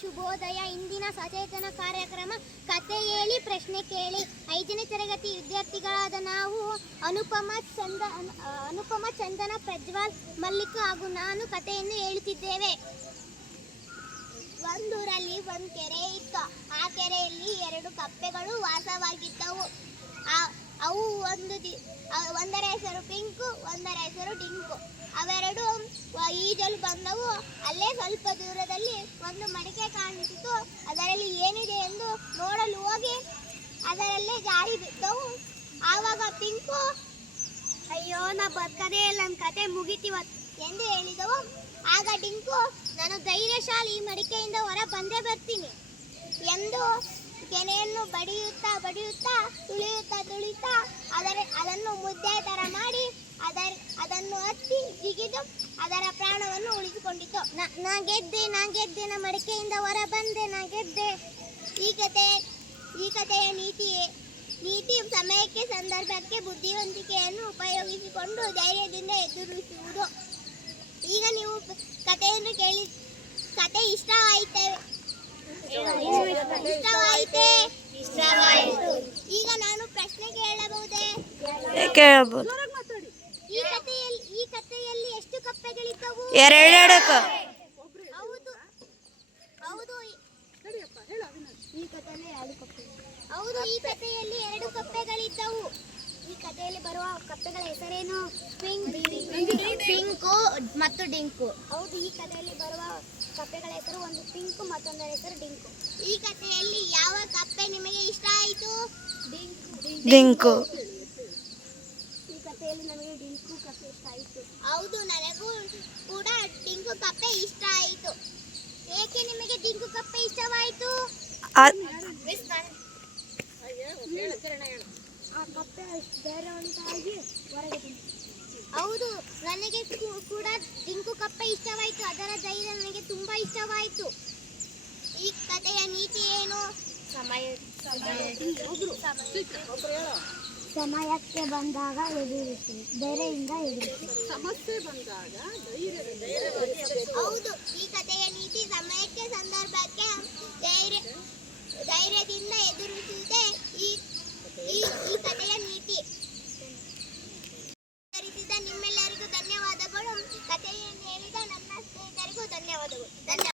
ಶುಭೋದಯ. ಇಂದಿನ ಸಚೇತನ ಕಾರ್ಯಕ್ರಮ ಕತೆ ಹೇಳಿ ಪ್ರಶ್ನೆ ಕೇಳಿ. 5ನೇ ತರಗತಿ ವಿದ್ಯಾರ್ಥಿಗಳಾದ ನಾವು ಅನುಪಮ, ಚಂದನ, ಪ್ರಜ್ವಲ್, ಮಲ್ಲಿಕ ಹಾಗೂ ನಾನು ಕಥೆಯನ್ನು ಹೇಳುತ್ತಿದ್ದೇವೆ. ಒಂದೂರಲ್ಲಿ ಒಂದು ಕೆರೆ ಇತ್ತು. ಆ ಕೆರೆಯಲ್ಲಿ 2 ಕಪ್ಪೆಗಳು ವಾಸವಾಗಿದ್ದವು. ಅವು ಒಂದರ ಹೆಸರು ಪಿಂಕು, ಒಂದರ ಹೆಸರು ಡಿಂಕು. ಅವೆರಡು ಈಜಲು ಬಂದವು. ಅಲ್ಲೇ ಸ್ವಲ್ಪ ದೂರದಲ್ಲಿ ಒಂದು ಮಡಿಕೆ ಕಾಣಿಸಿತು. ಅದರಲ್ಲಿ ಏನಿದೆ ಎಂದು ನೋಡಲು ಹೋಗಿ ಅದರಲ್ಲೇ ಜಾರಿ ಬಿದ್ದವು. ಆವಾಗ ಪಿಂಕು, ಅಯ್ಯೋ ನಾ ಬದುಕದೇ ಇಲ್ಲ, ನನ್ನ ಕತೆ ಮುಗಿತಿವತ್ತು ಎಂದು ಹೇಳಿದವು. ಆಗ ಡಿಂಕು, ನಾನು ಧೈರ್ಯಶಾಲಿ, ಈ ಮಡಿಕೆಯಿಂದ ಹೊರ ಬಂದೇ ಬರ್ತೀನಿ ಎಂದು ಕೆನೆಯನ್ನು ಬಡಿಯುತ್ತಾ ತುಳಿಯುತ್ತಾ ಅದನ್ನು ಮುದ್ದೆ ತರ ಮಾಡಿ ಅದನ್ನು ಹತ್ತಿ ಜಿಗಿದು ಅದರ ಪ್ರಾಣವನ್ನು ಉಳಿಸಿಕೊಂಡಿತು. ನಾ ಗೆದ್ದೆ, ನಾ ಮಡಿಕೆಯಿಂದ ಹೊರ ಬಂದೆ, ನಾ ಗೆದ್ದೆ. ಈ ಕಥೆಯ ನೀತಿ ಸಮಯಕ್ಕೆ, ಸಂದರ್ಭಕ್ಕೆ ಬುದ್ಧಿವಂತಿಕೆಯನ್ನು ಉಪಯೋಗಿಸಿಕೊಂಡು ಧೈರ್ಯದಿಂದ ಎದುರಿಸುವುದು. ಈಗ ನೀವು ಕಥೆಯನ್ನು ಕೇಳಿ. ಕಥೆ ಇಷ್ಟವಾಯಿತೆ? ಈಗ ನಾನು ಪ್ರಶ್ನೆ ಕೇಳಬಹುದೇ? ಕೇಳಬಹುದು. ಈ ಕಥೆಯಲ್ಲಿ ಎಷ್ಟು ಕಪ್ಪೆಗಳಿದ್ದವು? 2. ಹೌದು, ಈ ಕಥೆಯಲ್ಲಿ 2 ಕಪ್ಪೆಗಳಿದ್ದವು. ಈ ಕಥೆಯಲ್ಲಿ ಬರುವ ಕಪ್ಪೆಗಳ ಹೆಸರೇನು? ಪಿಂಕು ಮತ್ತು ಡಿಂಕು. ಹೌದು, ಈ ಕಥೆಯಲ್ಲಿ ಬರುವ ಕಪ್ಪೆಗಳ ಹೆಸರು ಒಂದು ಪಿಂಕು, ಮತ್ತೊಂದರ ಹೆಸರು ಡಿಂಕು. ಈ ಕಥೆಯಲ್ಲಿ ಯಾವ ಕಪ್ಪೆ ನಿಮಗೆ ಇಷ್ಟ ಆಯಿತು? ಡಿಂಕು. ಈ ಕಥೆಯಲ್ಲಿ ನಮಗೆ ಡಿಂಕು ಕಪ್ಪೆ ಇಷ್ಟ ಆಯಿತು. ಹೌದು, ನನಗೂ ಕೂಡ ಡಿಂಕು ಕಪ್ಪೆ ಇಷ್ಟ ಆಯಿತು. ಏಕೆ ನಿಮಗೆ ಡಿಂಕು ಕಪ್ಪೆ ಇಷ್ಟವಾಯಿತು? ಆ ಕಪ್ಪೆ ಧೈರ್ಯವಂತವಾಗಿ ಹೊರಗೆ ಬಂತು. ಹೌದು, ನನಗೆ ಕೂಡ ಡಿಂಕು ಕಪ್ಪೆ ಇಷ್ಟವಾಯಿತು. ಅದರ ಧೈರ್ಯ ನನಗೆ ತುಂಬಾ ಇಷ್ಟವಾಯಿತು. ಈ ಕಥೆಯ ನೀತಿ ಏನು? ಸಮಯಕ್ಕೆ ಬಂದಾಗ ಎದುರಿಸಿ, ಧೈರ್ಯದಿಂದ ಎದುರಿಸಿ. ಸಮಸ್ಯೆ ಬಂದಾಗ ಹೌದು, ಈ ಕಥೆಯ ನೀತಿ ಸಮಯಕ್ಕೆ, ಸಂದರ್ಭಕ್ಕೆ ಧೈರ್ಯದಿಂದ ಎದುರಿಸಿ